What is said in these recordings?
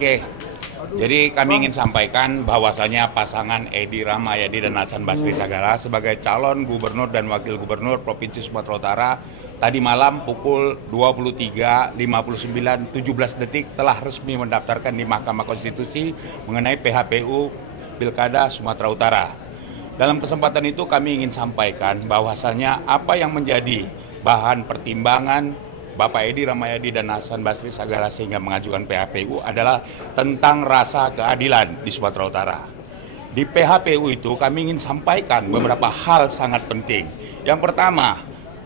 Oke, jadi kami ingin sampaikan bahwasanya pasangan Edi Rahmayadi dan Hasan Basri Sagala sebagai calon gubernur dan wakil gubernur Provinsi Sumatera Utara tadi malam pukul 23.59 17 detik telah resmi mendaftarkan di Mahkamah Konstitusi mengenai PHPU Pilkada Sumatera Utara. Dalam kesempatan itu kami ingin sampaikan bahwasanya apa yang menjadi bahan pertimbangan Bapak Edi Rahmayadi dan Hasan Basri Sagala sehingga mengajukan PHPU adalah tentang rasa keadilan di Sumatera Utara. Di PHPU itu kami ingin sampaikan beberapa hal sangat penting. Yang pertama,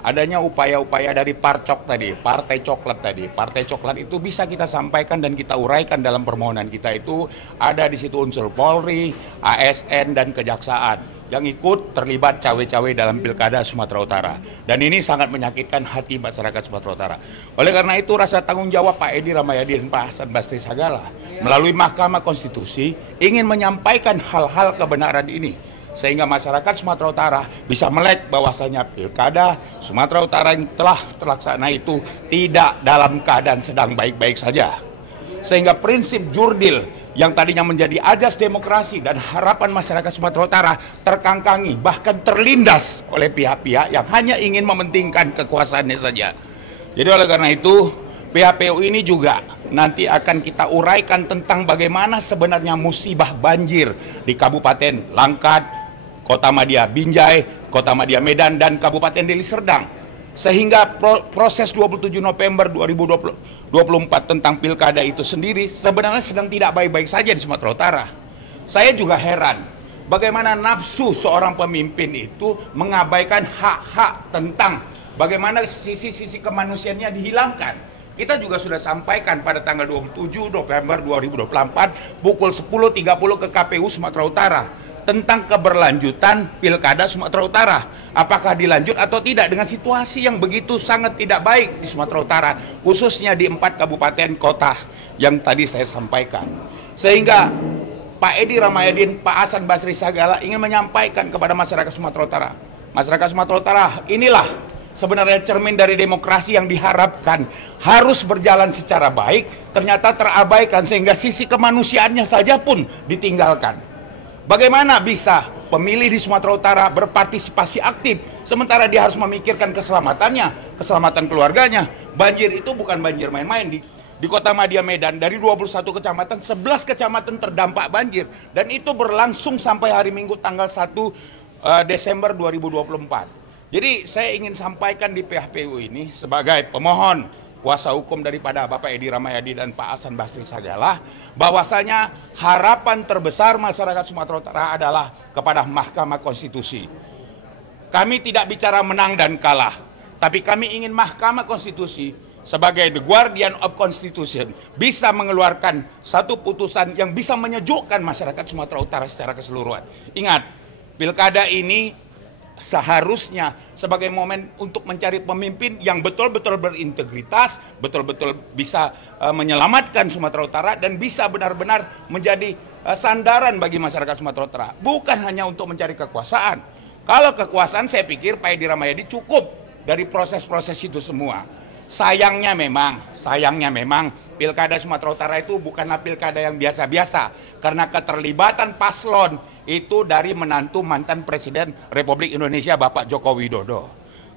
adanya upaya-upaya dari Parcok tadi, Partai Coklat tadi. Partai Coklat itu bisa kita sampaikan dan kita uraikan dalam permohonan kita itu ada di situ unsur Polri, ASN dan Kejaksaan yang ikut terlibat cawe-cawe dalam Pilkada Sumatera Utara. Dan ini sangat menyakitkan hati masyarakat Sumatera Utara. Oleh karena itu rasa tanggung jawab Pak Edi Rahmayadi dan Pak Hasan Basri Sagala melalui Mahkamah Konstitusi ingin menyampaikan hal-hal kebenaran ini sehingga masyarakat Sumatera Utara bisa melek bahwasanya Pilkada Sumatera Utara yang telah terlaksana itu tidak dalam keadaan sedang baik-baik saja. Sehingga prinsip jurdil yang tadinya menjadi ajas demokrasi dan harapan masyarakat Sumatera Utara terkangkangi, bahkan terlindas oleh pihak-pihak yang hanya ingin mementingkan kekuasaannya saja. Jadi oleh karena itu, PHPU ini juga nanti akan kita uraikan tentang bagaimana sebenarnya musibah banjir di Kabupaten Langkat, Kota Madia Binjai, Kota Madia Medan, dan Kabupaten Deli Serdang. Sehingga proses 27 November 2024 tentang pilkada itu sendiri sebenarnya sedang tidak baik-baik saja di Sumatera Utara. Saya juga heran bagaimana nafsu seorang pemimpin itu mengabaikan hak-hak tentang bagaimana sisi-sisi kemanusiaannya dihilangkan. Kita juga sudah sampaikan pada tanggal 27 November 2024 pukul 10.30 ke KPU Sumatera Utara tentang keberlanjutan Pilkada Sumatera Utara. Apakah dilanjut atau tidak dengan situasi yang begitu sangat tidak baik di Sumatera Utara, khususnya di 4 kabupaten kota yang tadi saya sampaikan. Sehingga Pak Edi Rahmayadi, Pak Hasan Basri Sagala ingin menyampaikan kepada masyarakat Sumatera Utara. Masyarakat Sumatera Utara, inilah sebenarnya cermin dari demokrasi yang diharapkan harus berjalan secara baik, ternyata terabaikan sehingga sisi kemanusiaannya saja pun ditinggalkan. Bagaimana bisa pemilih di Sumatera Utara berpartisipasi aktif sementara dia harus memikirkan keselamatannya, keselamatan keluarganya. Banjir itu bukan banjir main-main. Di Kota Madia Medan dari 21 kecamatan, 11 kecamatan terdampak banjir dan itu berlangsung sampai hari Minggu tanggal 1 Desember 2024. Jadi saya ingin sampaikan di PHPU ini sebagai pemohon kuasa hukum daripada Bapak Edi Rahmayadi dan Pak Hasan Basri Sagala bahwasanya harapan terbesar masyarakat Sumatera Utara adalah kepada Mahkamah Konstitusi. Kami tidak bicara menang dan kalah, tapi kami ingin Mahkamah Konstitusi sebagai the guardian of constitution bisa mengeluarkan satu putusan yang bisa menyejukkan masyarakat Sumatera Utara secara keseluruhan. Ingat, pilkada ini seharusnya sebagai momen untuk mencari pemimpin yang betul-betul berintegritas, betul-betul bisa menyelamatkan Sumatera Utara dan bisa benar-benar menjadi sandaran bagi masyarakat Sumatera Utara. Bukan hanya untuk mencari kekuasaan. Kalau kekuasaan saya pikir Pak Edi Rahmayadi cukup dari proses-proses itu semua. Sayangnya memang pilkada Sumatera Utara itu bukanlah pilkada yang biasa-biasa karena keterlibatan paslon itu dari menantu mantan Presiden Republik Indonesia Bapak Joko Widodo.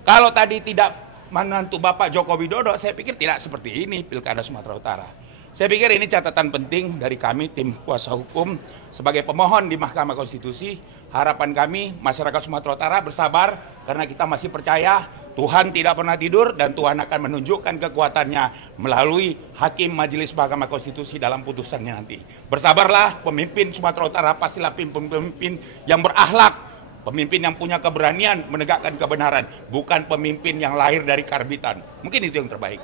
Kalau tadi tidak menantu Bapak Joko Widodo, saya pikir tidak seperti ini pilkada Sumatera Utara. Saya pikir ini catatan penting dari kami tim kuasa hukum sebagai pemohon di Mahkamah Konstitusi. Harapan kami masyarakat Sumatera Utara bersabar karena kita masih percaya Tuhan tidak pernah tidur dan Tuhan akan menunjukkan kekuatannya melalui Hakim Majelis Mahkamah Konstitusi dalam putusannya nanti. Bersabarlah, pemimpin Sumatera Utara pastilah pemimpin yang berakhlak, pemimpin yang punya keberanian menegakkan kebenaran, bukan pemimpin yang lahir dari karbitan. Mungkin itu yang terbaik.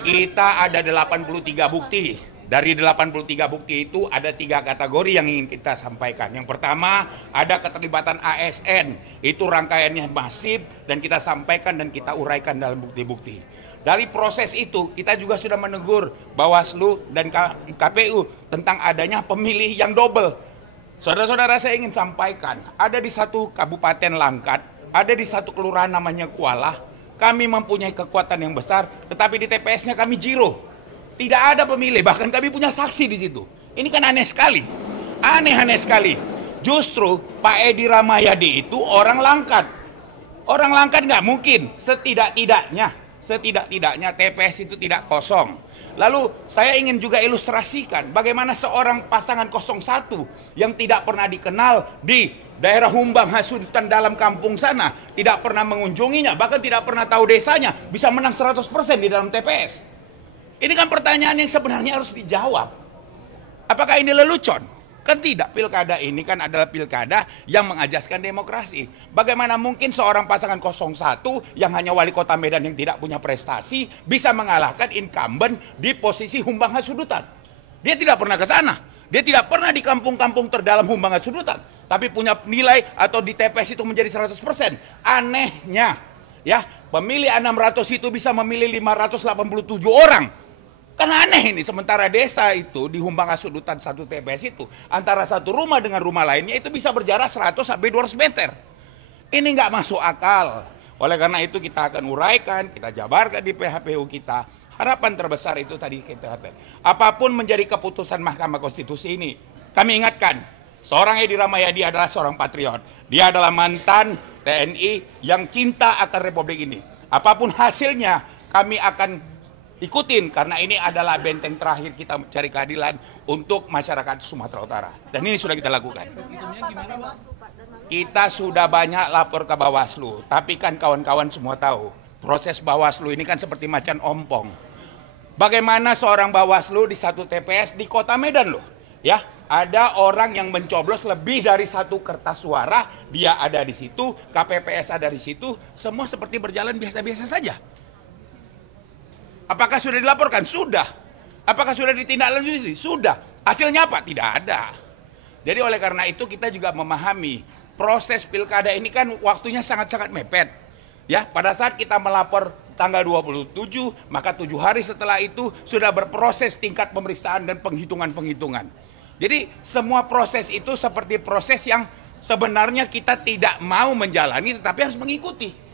Kita ada 83 bukti. Dari 83 bukti itu ada 3 kategori yang ingin kita sampaikan. Yang pertama ada keterlibatan ASN, itu rangkaiannya masif dan kita sampaikan dan kita uraikan dalam bukti-bukti. Dari proses itu kita juga sudah menegur Bawaslu dan KPU tentang adanya pemilih yang double. Saudara-saudara saya ingin sampaikan, ada di satu kabupaten Langkat, ada di satu kelurahan namanya Kuala, kami mempunyai kekuatan yang besar tetapi di TPS-nya kami zero. Tidak ada pemilih, bahkan kami punya saksi di situ. Ini kan aneh sekali. Aneh sekali. Justru Pak Edi Rahmayadi itu orang langkat. Orang langkat nggak mungkin. Setidak-tidaknya TPS itu tidak kosong. Lalu saya ingin juga ilustrasikan bagaimana seorang pasangan 01 yang tidak pernah dikenal di daerah Humbang Hasudutan dalam kampung sana, tidak pernah mengunjunginya, bahkan tidak pernah tahu desanya, bisa menang 100% di dalam TPS. Ini kan pertanyaan yang sebenarnya harus dijawab. Apakah ini lelucon? Kan tidak, pilkada ini kan adalah pilkada yang mengajaskan demokrasi. Bagaimana mungkin seorang pasangan 01 yang hanya wali kota Medan yang tidak punya prestasi bisa mengalahkan incumbent di posisi Humbang Hasudutan? Dia tidak pernah ke sana. Dia tidak pernah di kampung-kampung terdalam Humbang Hasudutan. Tapi punya nilai atau di TPS itu menjadi 100%. Anehnya, ya, pemilih 600 itu bisa memilih 587 orang. Kan aneh ini, sementara desa itu di Humbang Hasudutan satu TPS itu antara satu rumah dengan rumah lainnya itu bisa berjarak 100 sampai 200 meter. Ini nggak masuk akal. Oleh karena itu kita akan uraikan, kita jabarkan di PHPU kita. Harapan terbesar itu tadi kita katakan. Apapun menjadi keputusan Mahkamah Konstitusi ini, kami ingatkan, seorang Edi Rahmayadi adalah seorang patriot. Dia adalah mantan TNI yang cinta akan Republik ini. Apapun hasilnya, kami akan ikutin, karena ini adalah benteng terakhir kita mencari keadilan untuk masyarakat Sumatera Utara. Dan ini sudah kita lakukan. Kita sudah banyak lapor ke Bawaslu, tapi kan kawan-kawan semua tahu, proses Bawaslu ini kan seperti macan ompong. Bagaimana seorang Bawaslu di satu TPS di kota Medan loh, ya, ada orang yang mencoblos lebih dari satu kertas suara, dia ada di situ, KPPS ada di situ, semua seperti berjalan biasa-biasa saja. Apakah sudah dilaporkan? Sudah. Apakah sudah ditindaklanjuti? Sudah. Hasilnya apa? Tidak ada. Jadi oleh karena itu kita juga memahami proses pilkada ini kan waktunya sangat-sangat mepet. Ya, pada saat kita melapor tanggal 27, maka 7 hari setelah itu sudah berproses tingkat pemeriksaan dan penghitungan-penghitungan. Jadi semua proses itu seperti proses yang sebenarnya kita tidak mau menjalani tetapi harus mengikuti.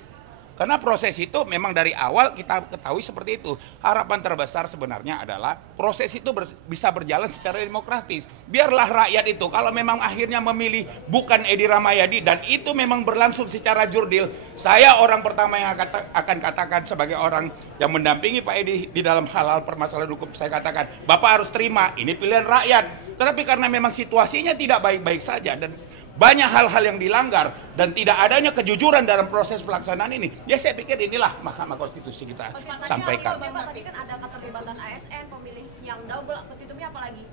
Karena proses itu memang dari awal kita ketahui seperti itu. Harapan terbesar sebenarnya adalah proses itu bisa berjalan secara demokratis. Biarlah rakyat itu, kalau memang akhirnya memilih bukan Edi Rahmayadi dan itu memang berlangsung secara jurdil, saya orang pertama yang akan katakan sebagai orang yang mendampingi Pak Edi di dalam hal-hal permasalahan hukum, saya katakan, Bapak harus terima, ini pilihan rakyat. Tetapi karena memang situasinya tidak baik-baik saja dan banyak hal-hal yang dilanggar dan tidak adanya kejujuran dalam proses pelaksanaan ini, ya saya pikir inilah Mahkamah Konstitusi kita sampaikan. Tadi kan ada keterlibatan ASN, pemilih yang double, petitumnya apa lagi?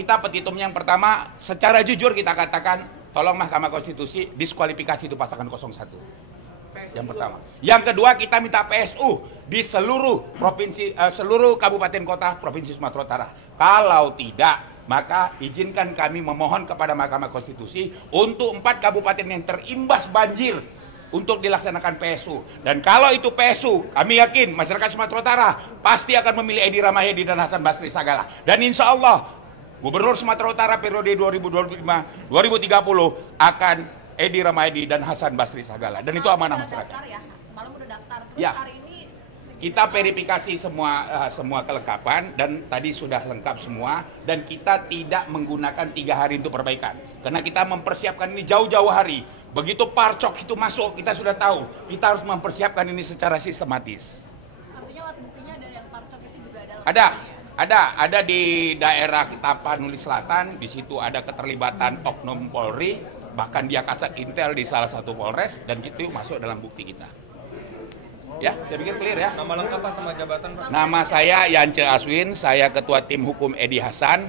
Kita petitumnya yang pertama, secara jujur kita katakan, tolong Mahkamah Konstitusi diskualifikasi itu pasangan 01. Yang pertama. Yang kedua, kita minta PSU di seluruh provinsi, seluruh kabupaten kota Provinsi Sumatera Utara. Kalau tidak, maka izinkan kami memohon kepada Mahkamah Konstitusi untuk 4 kabupaten yang terimbas banjir untuk dilaksanakan PSU. Dan kalau itu PSU, kami yakin masyarakat Sumatera Utara pasti akan memilih Edi Rahmayadi dan Hasan Basri Sagala. Dan insya Allah Gubernur Sumatera Utara periode 2025-2030 akan Edi Rahmayadi dan Hasan Basri Sagala. Dan itu amanah masyarakat. Ya? Semalam udah daftar, terus ya. Hari ini kita verifikasi semua kelengkapan dan tadi sudah lengkap semua, dan kita tidak menggunakan 3 hari untuk perbaikan karena kita mempersiapkan ini jauh-jauh hari. Begitu parcok itu masuk, kita sudah tahu kita harus mempersiapkan ini secara sistematis. Artinya alat buktinya ada yang parcok itu juga ada di daerah Tapanuli Selatan. Di situ ada keterlibatan oknum Polri, bahkan dia kasat intel di salah satu Polres, dan itu masuk dalam bukti kita. Ya, saya pikir clear ya. Nama lengkap Pak sama jabatan Pak? Nama saya Yance Aswin, saya Ketua Tim Hukum Edi Hasan.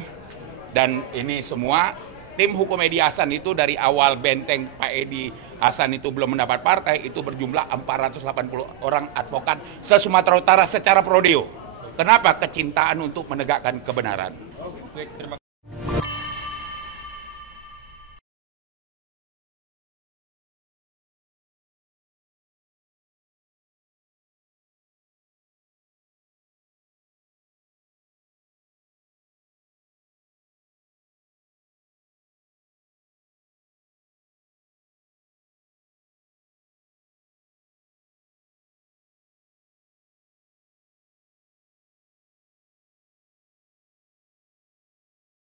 Dan ini semua, tim hukum Edi Hasan itu dari awal benteng Pak Edi Hasan itu belum mendapat partai, itu berjumlah 480 orang advokat se-Sumatera Utara secara prodeo. Kenapa? Kecintaan untuk menegakkan kebenaran. Baik, terima kasih.